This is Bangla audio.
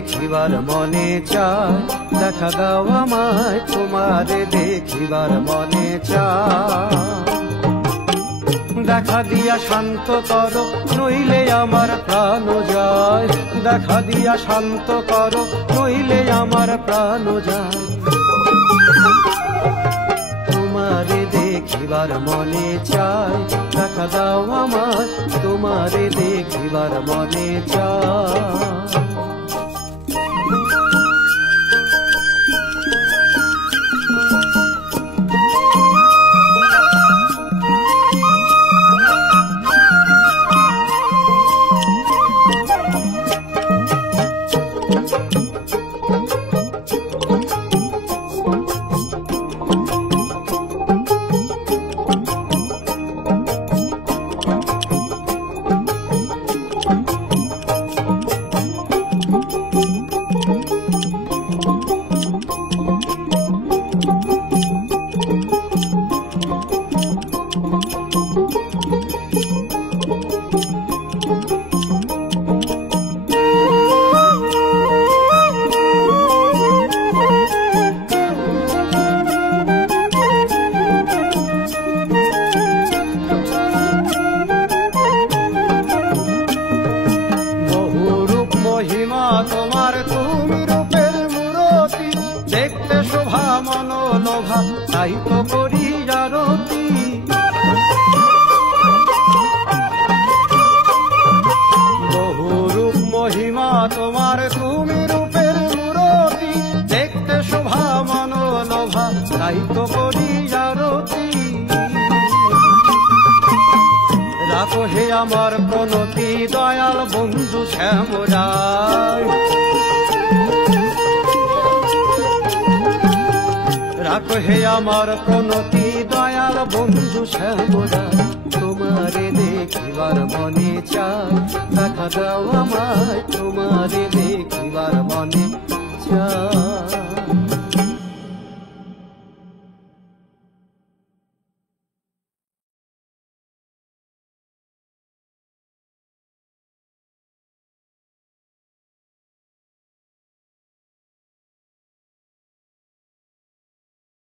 দেখিবার মনে চায়, দেখা দাও আমায় তোমারে দেখিবার মনে চায়। দেখা দিয়া শান্ত করো নইলে আমার প্রাণ যায়, দেখা দিয়া শান্ত করো নইলে আমার প্রাণ যায়। তোমারে দেখিবার মনে চায়, দেখা দাও আমার তোমারে দেখিবার মনে চায়। তোমার তুমি রূপের মূরতি, দেখতে শোভা মনোলোভা তাই তো করি আরতি। বহু রূপ মহিমা তোমার তুমি রূপের মূরতি, দেখতে শোভা মনোলোভা তাই তো করি আরতি। রাখো হে আমার প্রণতি দয়াল বন্ধু শ্যামরায়, রাখো হে আমার প্রণতি দয়াল বন্ধু শ্যামরায়। তোমারে দেখিবার মনে চায়, দেখা দাও আমায় তোমারে দেখিবার